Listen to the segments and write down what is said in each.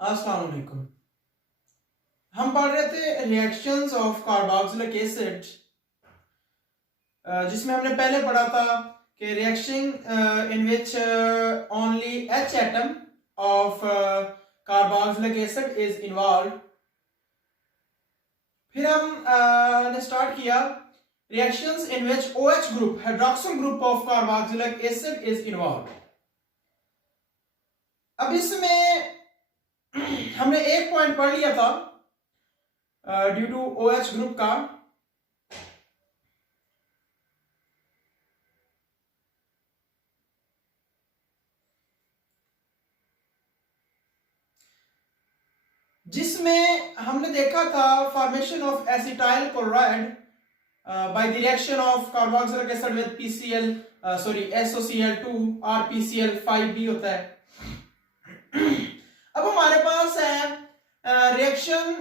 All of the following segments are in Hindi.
अस्सलाम वालेकुम। हम पढ़ रहे थे रिएक्शंस ऑफ कार्बोक्सिलिक एसिड, जिसमें हमने पहले पढ़ा था कि reaction in which only H atom of carboxylic acid is involve. फिर हम ने स्टार्ट किया reactions in which OH group, hydroxyl group of carboxylic acid is involve. अब इसमें हमने एक पॉइंट पढ़ लिया था ड्यू टू OH ग्रुप का, जिसमें हमने देखा था formation of acetyl chloride by the reaction of carboxylic acid with PCl SOCl2 और PCl5b होता है। अब हमारे पास है reaction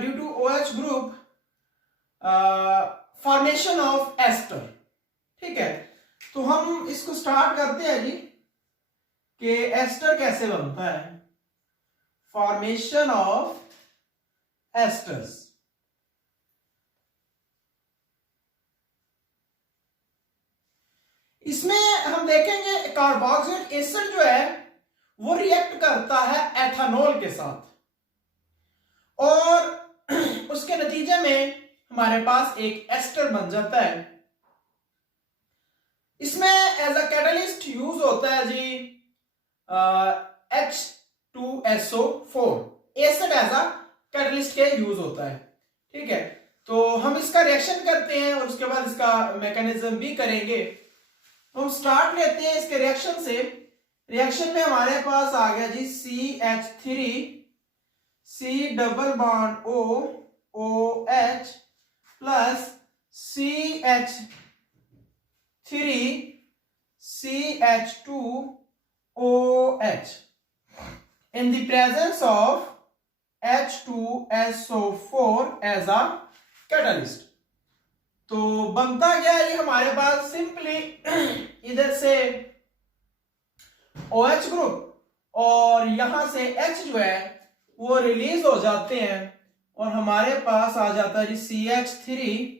due to OH group, formation of ester. ठीक है, तो हम इसको स्टार्ट करते हैं जी कि एस्टर कैसे बनता है। Formation of esters. इसमें हम देखेंगे कार्बोक्सिलिक एसिड जो है वो रिएक्ट करता है एथेनॉल के साथ, और उसके नतीजे में हमारे पास एक एस्टर बन जाता है। इसमें एज अ कैटलिस्ट यूज होता है जी H2SO4, acid as a catalyst के यूज होता है। ठीक है, तो हम इसका रिएक्शन करते हैं और उसके बाद इसका मैकेनिज्म भी करेंगे। तो हम स्टार्ट लेते हैं इसके रिएक्शन से। रिएक्शन में हमारे पास आ गया जी CH3 C double bond O OH plus CH3 CH2 OH in the presence of H2SO4 as a catalyst। तो बनता क्या है ये हमारे पास, सिंपली इधर से OH ग्रुप और यहां से H जो है वो रिलीज हो जाते हैं और हमारे पास आ जाता है जी CH3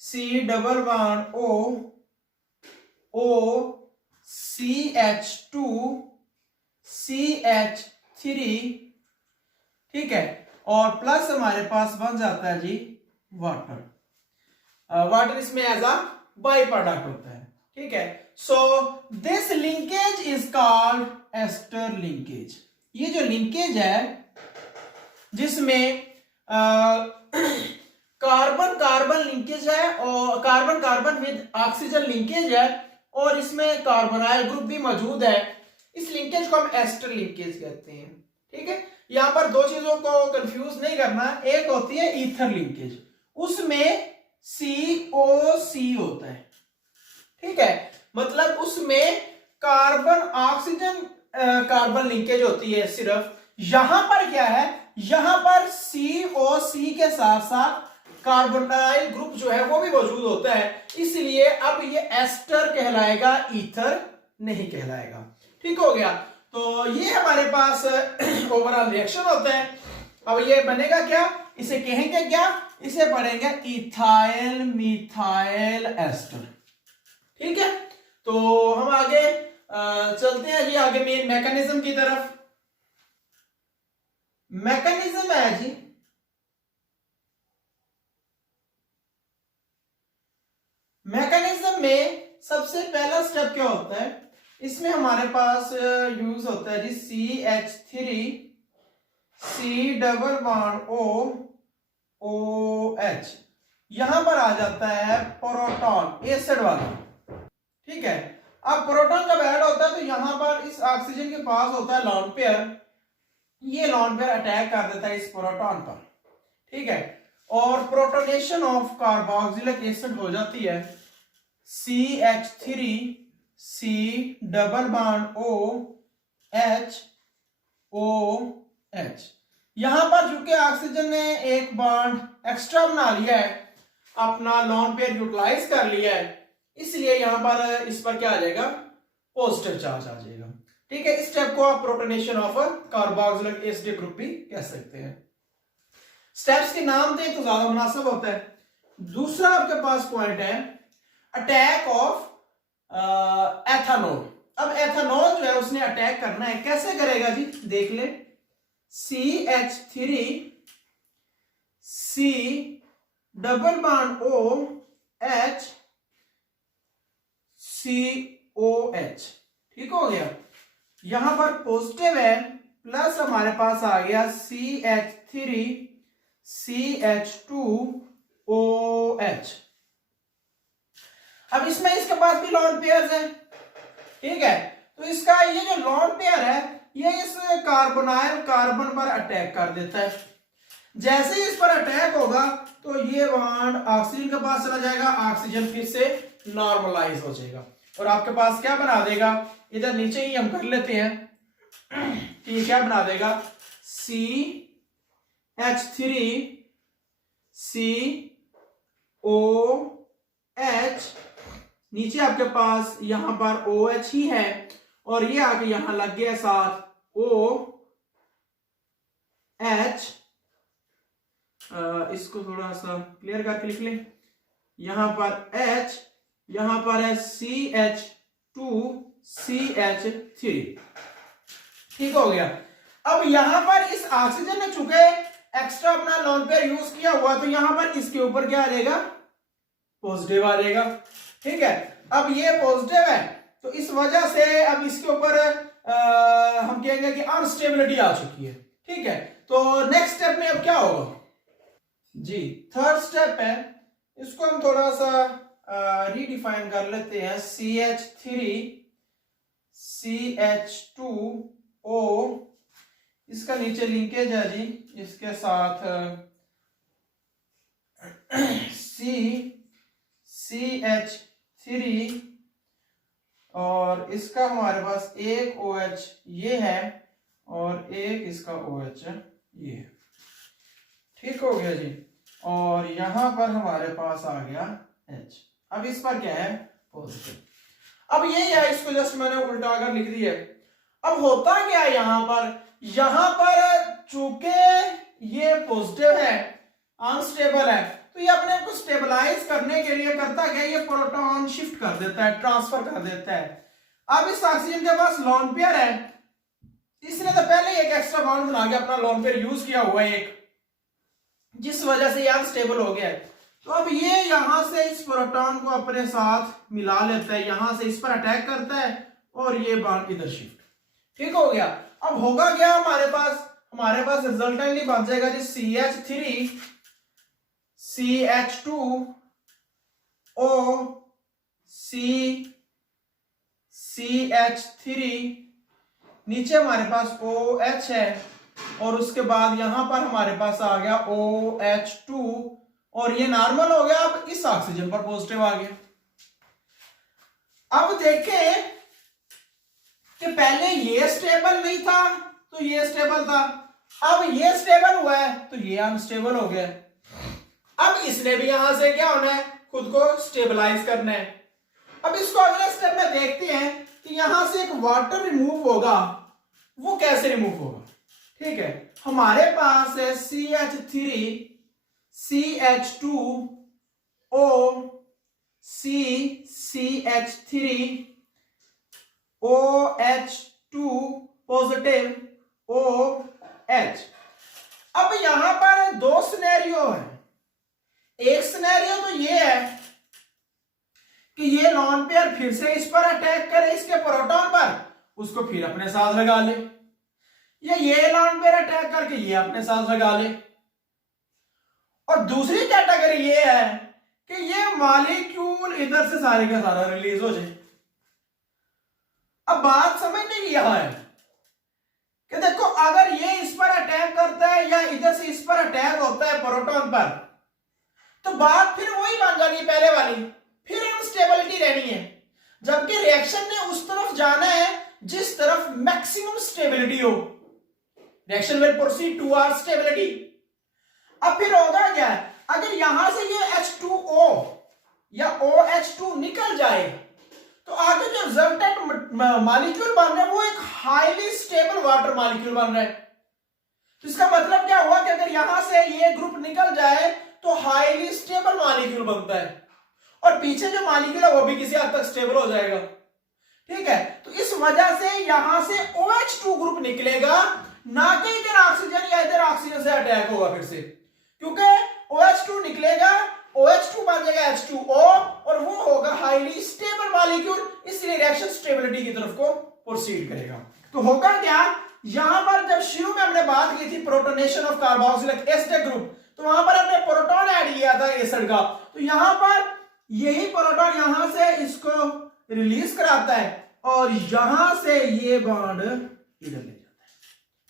C double bond O CH2 CH3। ठीक है, और प्लस हमारे पास बन जाता है जी वाटर। वाटर इसमें एज अ बाई प्रोडक्ट होता है। ठीक है, so this linkage is called ester linkage. ये जो लिंकेज है जिसमें कार्बन कार्बन लिंकेज है और carbon carbon with oxygen linkage है, और इसमें कार्बोनाइल ग्रुप भी मौजूद है, इस लिंकेज को हम एस्टर लिंकेज कहते हैं। ठीक है, यहां पर दो चीजों को कंफ्यूज नहीं करना। एक होती है ईथर लिंकेज, उसमें COC होता है। ठीक है, मतलब उसमें कार्बन ऑक्सीजन कार्बन लिंकेज होती है सिर्फ। यहां पर क्या है, यहां पर COC के साथ साथ कार्बोनाइल ग्रुप जो है वो भी मौजूद होता है, इसलिए अब ये एस्टर कहलाएगा, ईथर नहीं कहलाएगा। ठीक हो गया, तो ये हमारे पास ओवरऑल रिएक्शन होता है। अब ये बनेगा क्या, इसे कहेंगे क्या, इसे पढ़ेंगे इथाइल मिथाइल एस्टर। ठीक है, तो हम आगे चलते हैं जी आगे मेन मैकेनिज्म की तरफ। मैकेनिज्म है जी, मैकेनिज्म में सबसे पहला स्टेप क्या होता है, इसमें हमारे पास यूज होता है जी CH3 C double bond O OH। यहां पर आ जाता है प्रोटॉन, एसिड वाला। ठीक है, अब प्रोटॉन जब ऐड होता है तो यहां पर इस ऑक्सीजन के पास होता है लॉन पेयर, ये लॉन पेयर अटैक कर देता है इस प्रोटॉन पर। ठीक है, और प्रोटोनेशन ऑफ कार्बोक्सिलिक एसिड हो जाती है CH3 C double bond O H OH। यहां पर चूंकि ऑक्सीजन ने एक बॉन्ड एक्स्ट्रा बना लिया है, अपना लॉन पेयर यूटिलाइज कर लिया है, इसलिए यहां पर इस पर क्या आ जाएगा, पॉजिटिव चार्ज आ जाएगा। ठीक है, इस स्टेप को आप protonation of carboxylic acid group भी कह सकते हैं। स्टेप्स के नाम दें तो ज्यादा मुनासिब होता है। दूसरा आपके पास पॉइंट है अटैक ऑफ एथेनॉल। अब एथेनॉल जो है उसने अटैक करना है, कैसे करेगा जी, देख ले। CH3 C double bond OH COH, ठीक हो गया। यहां पर पॉजिटिव है, प्लस हमारे पास आ गया CH3 CH2OH। अब इसमें इसके पास भी लॉन पेयर्स है, ठीक है। तो इसका ये जो लॉन पेयर है ये इस कार्बोनाइल कार्बन पर अटैक कर देता है। जैसे ही इस पर अटैक होगा तो ये बॉन्ड ऑक्सीजन के पास चला जाएगा, ऑक्सीजन फिर से नॉर्मलाइज हो जाएगा और आपके पास क्या बना देगा, इधर नीचे ही हम कर लेते हैं कि क्या बना देगा, CH3 COH, नीचे आपके पास यहां पर OH ही है और ये आके यहां लग गया साथ OH। इसको थोड़ा सा क्लियर करके लिख ले, यहां पर H, यहां पर है CH2 CH3, ठीक हो गया। अब यहां पर इस ऑक्सीजन ने चूंकि एक्स्ट्रा अपना लोन पेयर यूज किया हुआ तो यहां पर इसके ऊपर क्या आ जाएगा, पॉजिटिव आ जाएगा, ठीक है। अब ये पॉजिटिव है तो इस वजह से अब इसके ऊपर हम कहेंगे कि अनस्टेबिलिटी आ चुकी है, ठीक है। तो नेक्स्ट स्टेप में अब क्या होगा जी, थर्ड स्टेप है, इसको हम थोड़ा सा रीडिफाइन कर लेते हैं। CH3 CH2O, इसका नीचे लिंकेज है जी इसके साथ CH3 और इसका हमारे पास एक OH ये है और एक इसका OH ये है, ठीक हो गया जी। और यहां पर हमारे पास आ गया H, अब इस पर क्या है, पॉजिटिव। अब ये है, इसको जस्ट मैंने उल्टा कर लिख दिया। अब होता क्या है यहां पर चूंकि ये पॉजिटिव है, अनस्टेबल है, तो ये अपने को स्टेबलाइज करने के लिए करता क्या, ये प्रोटॉन शिफ्ट कर देता है, ट्रांसफर कर देता है। अब इस ऑक्सीजन के पास लोन पेयर है, इसने तो पहले एक एक्स्ट्रा बॉन्ड बना के अपना लोन पेयर यूज किया हुआ है एक, जिस वजह से ये अनस्टेबल हो गया है। तो अब ये यहां से इस प्रोटॉन को अपने साथ मिला लेता है, यहां से इस पर अटैक करता है और ये बॉन्ड इधर शिफ्ट, ठीक हो गया। अब होगा क्या, हमारे पास रिजल्टेंटली बन जाएगा जी CH3 CH2O CH3, नीचे हमारे पास OH है और उसके बाद यहां पर हमारे पास आ गया OH2 और ये नॉर्मल हो गया। अब इस ऑक्सीजन पर पॉजिटिव आ गया। अब देखें कि पहले ये स्टेबल नहीं था तो ये स्टेबल था, अब ये स्टेबल हुआ है तो ये अनस्टेबल हो गया। अब इसने भी यहां से क्या होना है, खुद को स्टेबलाइज करना है। अब इसको अगले स्टेप में देखते हैं कि यहां से एक वाटर रिमूव होगा, वो कैसे रिमूव होगा, ठीक है। हमारे पास है CH3 CH2O CH3 OH2 positive OH। अब यहां पर दो सिनेरियो है। एक सिनेरियो तो ये है कि ये लॉन पेयर फिर से इस पर अटैक करे, इसके प्रोटॉन पर, उसको फिर अपने साथ लगा ले, या ये लॉन पेयर अटैक करके ये अपने साथ लगा ले। और दूसरी कैटेगरी ये है कि ये मॉलिक्यूल इधर से सारे का सारा रिलीज हो जाए। अब बात समझने की यह है कि देखो, अगर ये इस पर अटैक करता है या इधर से इस पर अटैक होता है प्रोटॉन पर, तो बात फिर वही बन जानी पहले वाली, फिर अनस्टेबिलिटी रहनी है। जबकि रिएक्शन ने उस तरफ जाना है जिस तरफ मैक्सिमम स्टेबिलिटी हो। Reaction will proceed towards stability. अब फिर होगा क्या, अगर यहां से ये H2O या OH2 निकल जाए तो आगे जो रिजल्टेंट मॉलिक्यूल बन रहा है वो एक हाईली स्टेबल वाटर मॉलिक्यूल बन रहा है। तो इसका मतलब क्या हुआ कि अगर यहां से ये ग्रुप निकल जाए तो हाईली स्टेबल मॉलिक्यूल बनता है, और पीछे जो मॉलिक्यूल है वो भी किसी हद तक स्टेबल हो जाएगा। ठीक है, तो इस वजह से यहां से OH2 ग्रुप निकलेगा, ना कि इधर ऑक्सीजन या इधर ऑक्सीजन से अटैक होगा फिर से, क्योंकि OH2 निकलेगा, OH2 बन जाएगा H2O और वो होगा हाईली स्टेबल मॉलिक्यूल, इसलिए रिएक्शन स्टेबिलिटी की तरफ को प्रोसीड करेगा। तो होगा क्या, यहां पर जब शुरू में हमने बात की थी protonation of carboxylic acid group, तो वहां पर हमने प्रोटॉन ऐड किया था एसिड का, तो यहां पर यही प्रोटॉन यहां से इसको रिलीज कराता है और यहां से ये बॉन्ड इधर ले जाता है।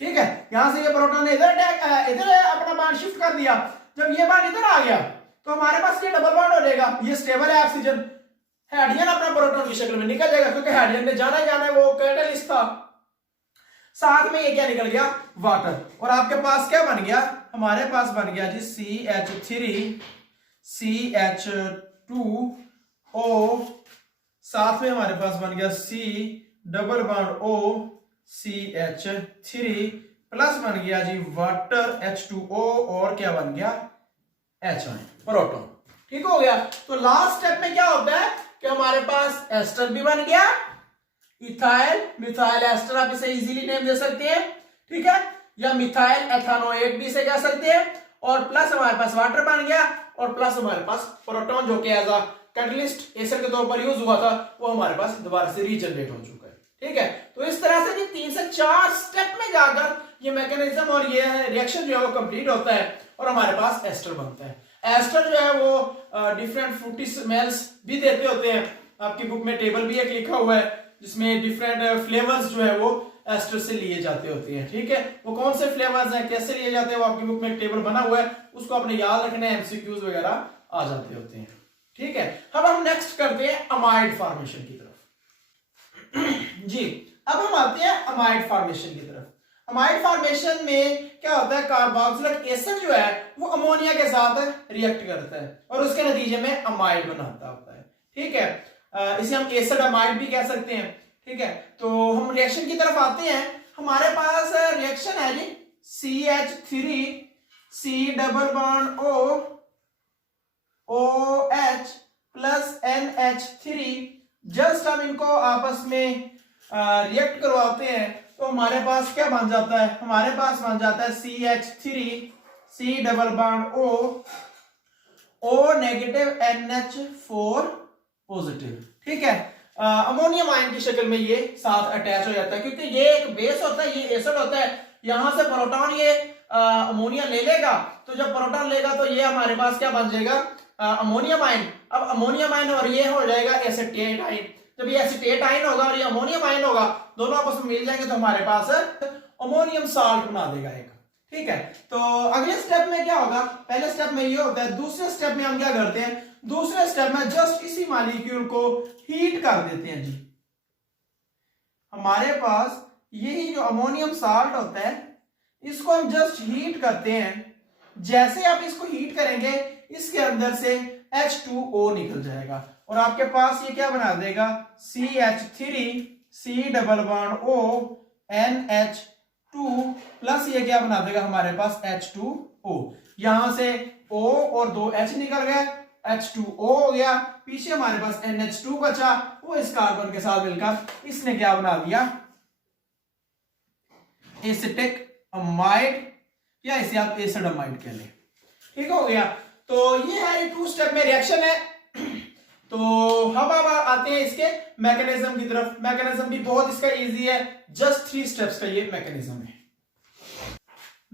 ठीक है, यहां से ये प्रोटॉन ने इधर अपना बॉन्ड शिफ्ट कर दिया, जब ये बॉन्ड इधर आ गया तो हमारे पास ये डबल बॉन्ड हो जाएगा, ये स्टेबल है ऑक्सीजन, हाइड्रोजन अपना प्रोटॉन की शक्ल में निकल जाएगा, क्योंकि हाइड्रोजन ने जाना ही जाना है, वो कैटलिस्ट था। साथ में ये क्या निकल गया, वाटर, और आपके पास क्या बन गया, हमारे पास बन गया जी CH3 CH2O, साथ में हमारे पास बन गया C double bond O CH3 plus बन गया जी वाटर H2O, और क्या बन गया H प्रोटॉन। ठीक हो गया। तो लास्ट स्टेप में क्या होता है कि हमारे पास एस्टर भी बन गया, इथाइल मिथाइल एस्टर आप इसे इजीली नेम दे सकते हैं, ठीक है, या मिथाइल एथानोएट भी इसे कह सकते हैं, और प्लस हमारे पास वाटर बन गया, और प्लस हमारे पास प्रोटॉन जो कि एज अ कैटलिस्ट एसिड के तौर पर यूज हुआ था वो हमारे पास दोबारा से रीजनरेट हो चुका है। ठीक है, तो इस तरह से 3 से 4 स्टेप में जाकर ये मैकेनिज्म और ये रिएक्शन जो है वो कंप्लीट होता है और हमारे पास एस्टर बनता है। एस्टर जो है वो डिफरेंट फ्रूटी स्मेल्स भी देते होते हैं, आपकी बुक में टेबल भी एक लिखा हुआ है जिसमें डिफरेंट फ्लेवर्स जो है वो एस्टर से लिए जाते होते हैं। ठीक है, वो कौन से फ्लेवर्स हैं, कैसे लिए जाते हैं, वो आपकी बुक में एक टेबल बना हुआ है, उसको आपने याद रखना है, MCQs वगैरह आ जाते होते हैं। ठीक है, अब हम नेक्स्ट करते हैं अमाइड फॉर्मेशन की तरफ। जी, अब हम आते हैं अमाइड फॉर्मेशन की तरफ। अमाइड फॉर्मेशन में क्या होता है, कार्बोक्सिलिक एसिड जो है वो अमोनिया के साथ रिएक्ट करता है और उसके नतीजे में अमाइड बनाता होता है। ठीक है, इसे हम एसिड अमाइड भी कह सकते हैं। ठीक है, तो हम रिएक्शन की तरफ आते हैं। हमारे पास रिएक्शन है जी CH3 C double bond O OH plus NH3, just हम इनको आपस में रिएक्ट करवाते हैं तो हमारे पास क्या बन जाता है, हमारे पास बन जाता है CH3 C double bond O negative NH4 positive. ठीक है, अमोनियम आयन की शक्ल में ये साथ अटैच हो जाता है, क्योंकि ये एक बेस होता है, ये एसिड होता है, यहां से प्रोटॉन ये अमोनिया ले लेगा, तो जब प्रोटॉन लेगा तो ये हमारे पास क्या बन जाएगा, अमोनियम आयन। अब अमोनियम आयन और ये हो जाएगा एसिटेट आयन। जब ये एसिटेट आयन होगा और ये अमोनियम आयन होगा, दोनों आपस में मिल जाएंगे तो हमारे पास अमोनियम साल्ट बना देगा एक। ठीक है, तो अगले स्टेप में क्या होगा, पहले स्टेप में ये होता है, दूसरे स्टेप में हम क्या करते हैं, दूसरे स्टेप में जस्ट इसी मॉलिक्यूल को हीट कर देते हैं जी। हमारे पास यही जो अमोनियम साल्ट होता है इसको हम जस्ट हीट करते हैं। जैसे आप इसको हीट करेंगे इसके अंदर से H2O निकल जाएगा और आपके पास ये क्या बना देगा, CH3 C double bond O NH2 plus ये क्या बना देगा हमारे पास H2O। यहां से O और 2 H निकल गए, H2O हो गया, पीछे हमारे पास NH2 बचा, वो इस कार्बन के साथ मिलकर इसने क्या बना दिया, एसिटिक अमाइड, या इसे आप एसिड अमाइड कह लें। ठीक हो गया, तो ये है 2 स्टेप में रिएक्शन है। तो हम अब आते हैं इसके मैकेनिज्म की तरफ। मैकेनिज्म भी बहुत इसका इजी है, जस्ट 3 स्टेप्स का ये मैकेनिज्म है।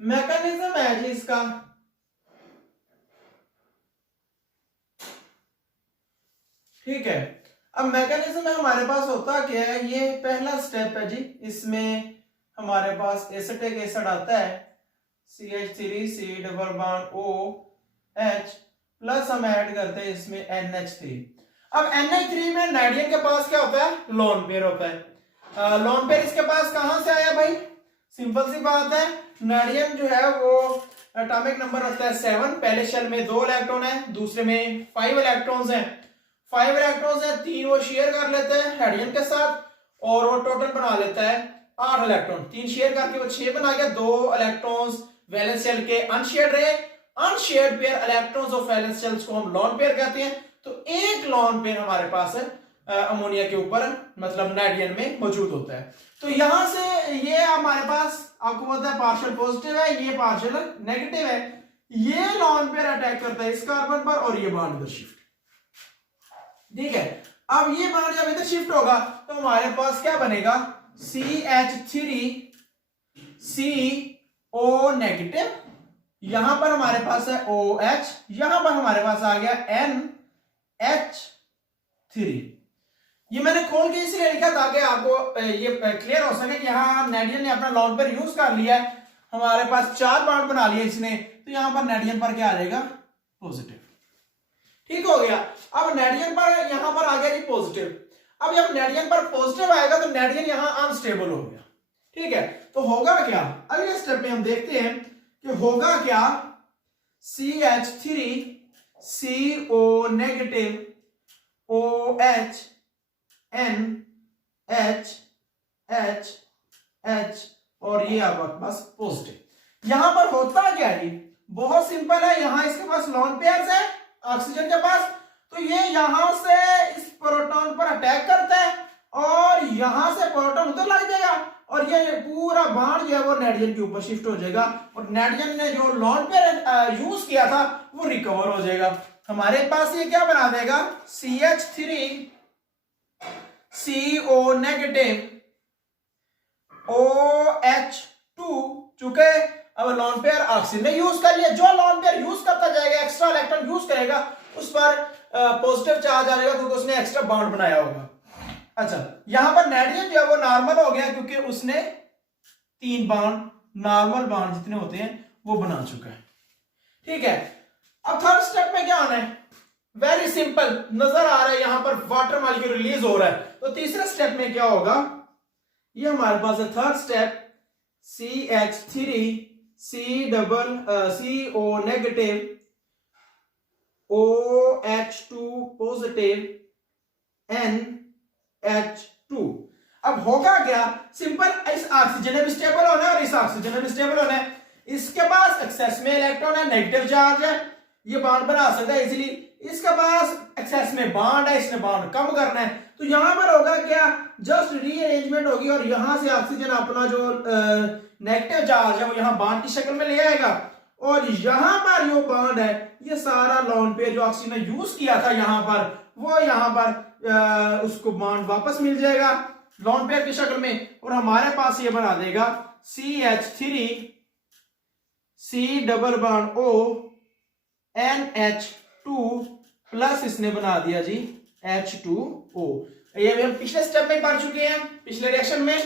मैकेनिज्म है जी इसका, ठीक है, अब मैकेनिज्म में हमारे पास होता क्या है, ये पहला स्टेप है जी, इसमें हमारे पास एसिटिक एसिड आता है CH3 C double bond OH plus हम ऐड करते हैं इसमें NH3। अब NH3 में नाइट्रोजन के पास क्या होता है, लोन पेयर होता है। लोन पेयर इसके पास कहां से आया भाई, सिंपल सी बात है, नाइट्रोजन जो है वो एटॉमिक नंबर होता है 7, पहले शेल में 2 इलेक्ट्रॉन है, दूसरे में 5 इलेक्ट्रॉन्स हैं। 5 इलेक्ट्रॉन्स है, 3 वो शेयर कर लेते हैं हाइड्रोजन के साथ और वो टोटल बना लेता है 8 इलेक्ट्रॉन। 3 शेयर करके वो 6 बना गया। 2 इलेक्ट्रॉन्स वैलेंस शेल के अनशेयर्ड रहे। Unshared pair electrons of valence shells को हम लोन पेयर कहते हैं। तो एक लोन पेयर हमारे पास अमोनिया के ऊपर मतलब नाइट्रोजन में मौजूद होता है। तो यहां से ये हमारे पास आपको पता है पार्शियल पॉजिटिव है, ये पार्शियल नेगेटिव है। ये लोन पेयर अटैक करता है इस कार्बन पर और ये बॉन्ड इधर शिफ्ट। ठीक है, अब ये बॉन्ड जब इधर शिफ्ट होगा तो हमारे पास क्या बनेगा, CH3 CO नेगेटिव, यहां पर हमारे पास है OH, यहां पर हमारे पास आ गया NH3। ये मैंने खोल के इसलिए लिखा ताकि आपको ये क्लियर हो सके कि यहाँ नाइट्रोजन ने अपना लोन पेयर यूज कर लिया है, हमारे पास 4 बॉन्ड बना लिए इसने, तो यहां पर नाइट्रोजन पर क्या आ जाएगा, पॉजिटिव। ठीक हो गया। अब नाइट्रोजन पर यहां पर आ गया जी पॉजिटिव। अब जब नाइट्रोजन पर पॉजिटिव आएगा तो नाइट्रोजन यहां अनस्टेबल हो गया। ठीक है, तो होगा क्या, अगले स्टेप में हम देखते हैं कि होगा क्या, CH3 CO negative OH NH और ये आपके पास पॉजिटिव। यहां पर होता क्या है, बहुत सिंपल है। यहां इसके पास लोन पेयर्स है ऑक्सीजन के पास, तो ये यहां से इस प्रोटॉन पर अटैक करता है और यहां से प्रोटॉन उधर लग जाएगा और ये पूरा बॉन्ड जो है वो नाइट्रोजन के ऊपर शिफ्ट हो जाएगा और नाइट्रोजन ने जो लोन पेयर यूज किया था वो रिकवर हो जाएगा। हमारे पास ये क्या बना देगा, CH3 CO नेगेटिव OH2, चूंकि अब लोन पेयर ऑक्सीजन ने यूज कर लिया, जो लोन पेयर यूज करता जाएगा एक्स्ट्रा इलेक्ट्रॉन यूज करेगा उस पर पॉजिटिव चार्ज आ जाएगा क्योंकि उसने एक्स्ट्रा बॉन्ड बनाया होगा। अच्छा, यहां पर नाइट्रोजन जो है वो नॉर्मल हो गया क्योंकि उसने 3 बॉन्ड, नॉर्मल बॉन्ड जितने होते हैं वो बना चुका है। ठीक है, अब थर्ड स्टेप में क्या आना है, वेरी सिंपल, नजर आ रहा है यहां पर वाटर मॉलिक्यूल रिलीज हो रहा है। तो तीसरे स्टेप में क्या होगा, ये हमारे पास है third step, CH3 CO negative OH2 positive NH2। अब होगा क्या, सिंपल, इस ऑक्सीजन में भी स्टेबल होना है और इस ऑक्सीजन में भी स्टेबल होना है। इसके पास एक्सेस में इलेक्ट्रॉन है, नेगेटिव चार्ज है, ये बॉन्ड बना सकता है इजीली। इसके पास एक्सेस में बॉन्ड है, इसने बॉन्ड कम करना है, तो यहां पर होगा क्या, जस्ट रीअरेंजमेंट होगी और यहां से ऑक्सीजन अपना जो नेगेटिव चार्ज है वो यहां बॉन्ड की शक्ल में ले आएगा और यहां पर जो बॉन्ड है ये सारा लोन पेयर जो ऑक्सीजन ने यूज किया था यहां पर, वो यहां पर उसको बॉन्ड वापस मिल जाएगा लोन पेयर की शक्ल में और हमारे पास ये बना देगा CH3 C+O NH2 प्लस इसने बना दिया जी H2O। ये हम पिछले स्टेप में पढ़ चुके हैं, पिछले रिएक्शन में,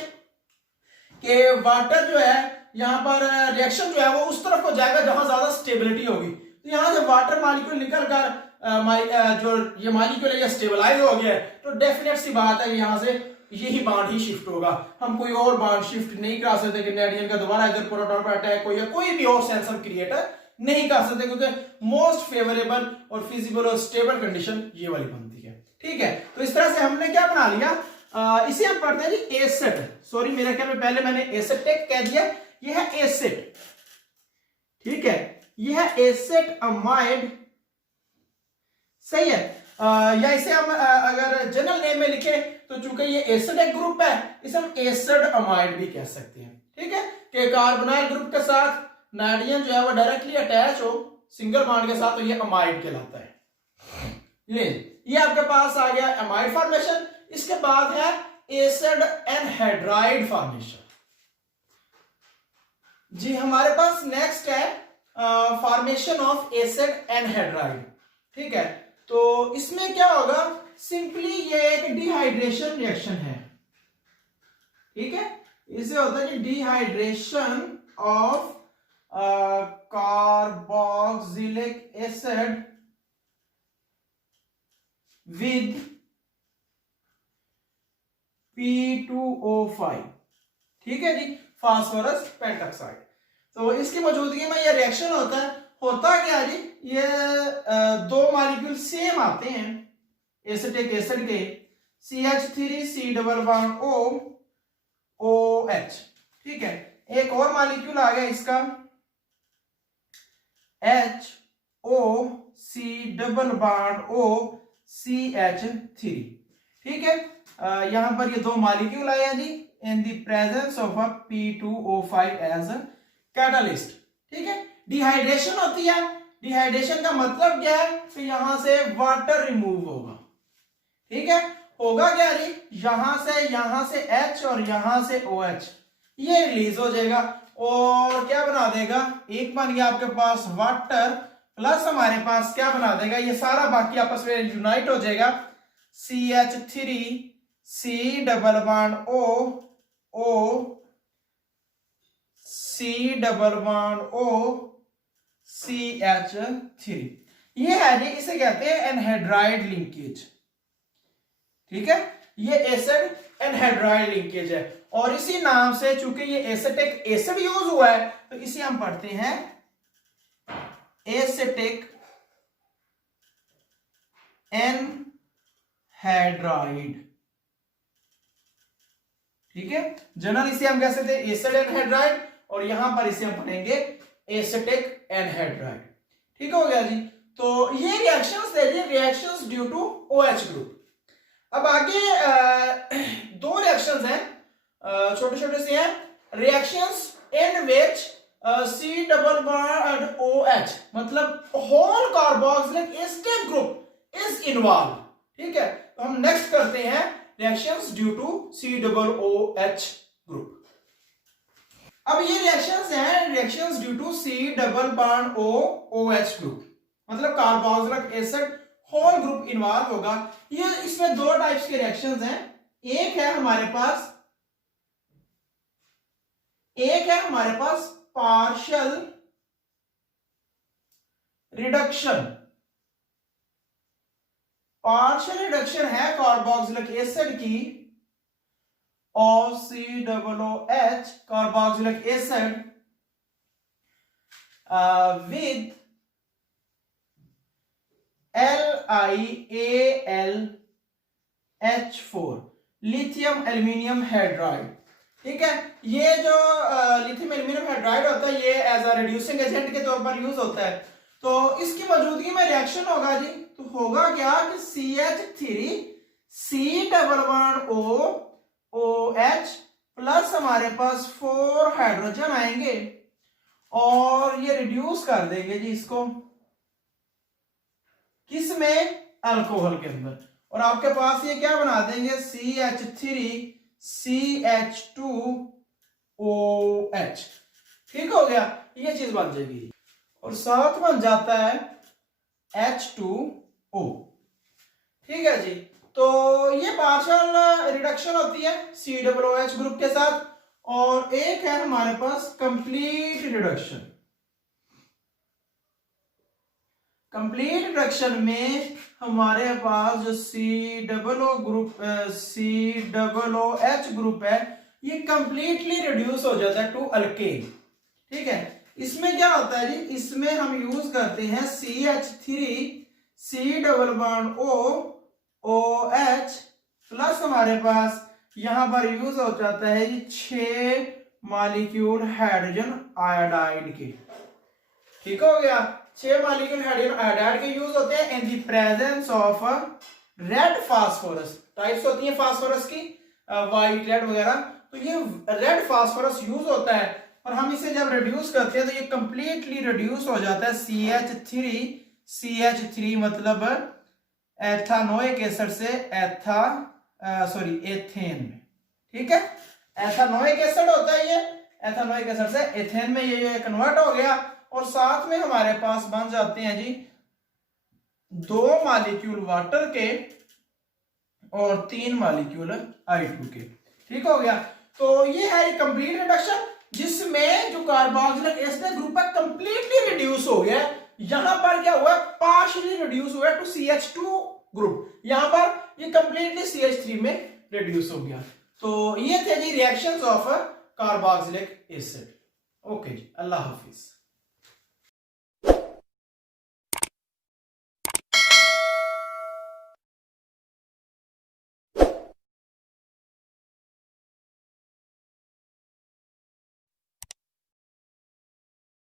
कि वाटर जो है यहां पर रिएक्शन जो है वो उस तरफ को जाएगा जहां ज्यादा स्टेबिलिटी होगी। तो यहां से वाटर मॉलिक्यूल निकल कर जो ये मॉलिक्यूल है ये स्टेबलाइज हो गया है, तो डेफिनेट सी बात है यहां से यही बॉन्ड ही शिफ्ट होगा। हम कोई और बॉन्ड शिफ्ट नहीं कर सकते कि नाइट्रोजन का दोबारा इधर प्रोटॉन पर अटैक हो या कोई भी और सेंस हम क्रिएट नहीं कर सकते क्योंकि मोस्ट फेवरेबल और फिजिबल और स्टेबल कंडीशन ये वाली बनती है। ठीक है, तो इस तरह से हमने क्या बना लिया, इसे हम पढ़ते हैं जी एसिड। सॉरी, मेरे ख्याल में पहले मैंने एसिटेट कह दिया, ये है एसिड। ठीक है, ये है एसिड अमाइड, सही है। या इसे हम अगर जनरल नेम में लिखे तो चूंकि ये एसिड एक ग्रुप है, इसे हम एसिड अमाइड भी कह सकते हैं। ठीक है, कि कार्बोनाइल ग्रुप के साथ नाइट्रोजन जो है वो डायरेक्टली अटैच हो सिंगल बॉन्ड के साथ, तो ये अमाइड कहलाता है। ये आपके पास आ गया अमाइड फॉर्मेशन। इसके बाद है एसिड एनहाइड्राइड फॉर्मेशन। जी हमारे पास नेक्स्ट है फॉर्मेशन ऑफ एसिड एनहाइड्राइड। ठीक है, तो इसमें क्या होगा, सिंपली ये एक डिहाइड्रेशन रिएक्शन है। ठीक है, इसे होता है dehydration of carboxylic acid with P2O5। ठीक है जी, फास्फोरस पेंटॉक्साइड। तो इसकी मौजूदगी में ये रिएक्शन होता है। होता क्या है जी, ये दो मॉलिक्यूल सेम आते हैं, एसिटिक एसिड के CH3 C double bond O OH। ठीक है, एक और मॉलिक्यूल आ गया इसका HOC double bond O CH3। ठीक है, यहां पर ये दो मॉलिक्यूल आए हैं जी in the presence of a P2O5 as a catalyst. ठीक है, डिहाइड्रेशन होती है। डिहाइड्रेशन का मतलब क्या है? तो यहां से वाटर रिमूव होगा। ठीक है, होगा क्या जी, यहां से H और यहां से OH ये रिलीज हो जाएगा और क्या बना देगा, एक बन गया आपके पास वाटर प्लस हमारे पास क्या बना देगा, ये सारा बाकी आपस में यूनाइट हो जाएगा CH3 C double bond O C double bond O CH3। ये है जी, इसे कहते हैं एनहाइड्राइड लिंकेज। ठीक है, ये एसिड एनहाइड्राइड लिंकेज है और इसी नाम से चूंकि ये एसिटिक एसिड यूज हुआ है तो इसे हम पढ़ते हैं एसिटिक एनहाइड्राइड। ठीक है, जनरल इसे हम कह सकते हैं एसिड एनहाइड्राइड और यहां पर इसे हम पढ़ेंगे एसिटिक एनहाइड्राइड। ठीक हो गया जी, तो ये रिएक्शंस थे जी, reactions due to OH group. अब आगे दो रिएक्शंस हैं, छोटे छोटे से हैं। Reactions in which C double bond OH मतलब whole carboxylic acid group is involve. ठीक है, तो हम नेक्स्ट करते हैं reactions due to C double OH group. अब ये रिएक्शंस हैं, reactions due to C double bond OH group मतलब carboxylic acid whole group involve होगा। ये इसमें दो टाइप्स के रिएक्शंस हैं। एक है हमारे पास पार्शियल रिडक्शन। पार्शियल रिडक्शन है कार्बोक्सिलिक एसिड की और COOH carboxylic acid with LiAlH4 lithium aluminium hydride. ठीक है, ये जो लिथियम एल्यूमिनियम हाइड्राइड होता है ये एज अ रिड्यूसिंग एजेंट के तौर पर यूज होता है। तो इसकी मौजूदगी में रिएक्शन होगा जी, तो होगा क्या कि CH3 C double bond OH plus हमारे पास 4 हाइड्रोजन आएंगे और ये रिड्यूस कर देंगे जी इसको किसमें, अल्कोहल के अंदर, और आपके पास ये क्या बना देंगे CH3 CH2OH। ठीक हो गया, ये चीज बन जाएगी और साथ बन जाता है H2O। ठीक है जी, तो ये पार्शियल रिडक्शन होती है COOH ग्रुप के साथ और एक है हमारे पास कंप्लीट रिडक्शन। कंप्लीट रिडक्शन में हमारे पास जो COOH ग्रुप है ये कंप्लीटली रिड्यूस हो जाता है टू अल्केन। ठीक है, इसमें क्या होता है जी, इसमें हम यूज करते हैं CH3 C double bond OH plus हमारे पास यहां पर यूज हो जाता है जी 6 मॉलिक्यूल हाइड्रोजन आयोडाइड के। ठीक हो गया, 6 मॉलिक्यूल हाइड्रोजन आयोडाइड के यूज होते हैं इन the presence of red phosphorus. Types होती है फास्फोरस की, वाइट रेड वगैरह, तो ये रेड फास्फोरस यूज होता है और हम इसे जब रिड्यूस करते हैं तो ये कंप्लीटली रिड्यूस हो जाता है CH3 मतलब एथानोइक एसिड से एथेन में। ठीक है, एथानोइक एसिड होता है ये, एथानोइक एसिड से एथेन में ये कन्वर्ट हो गया और साथ में हमारे पास बन जाते हैं जी 2 मॉलिक्यूल वाटर के और 3 मॉलिक्यूल I2 के। ठीक हो गया, तो ये है कंप्लीट रिडक्शन जिसमें जो कार्बोक्सिलिक एसिड ग्रुप है कंप्लीटली रिड्यूस हो गया। यहां पर क्या हुआ, पार्शियली रिड्यूस हुआ टू CH2 ग्रुप, यहां पर ये कंप्लीटली CH3 में रिड्यूस हो गया। तो ये थे जी reactions of carboxylic acid. Okay जी, अल्लाह हाफिज।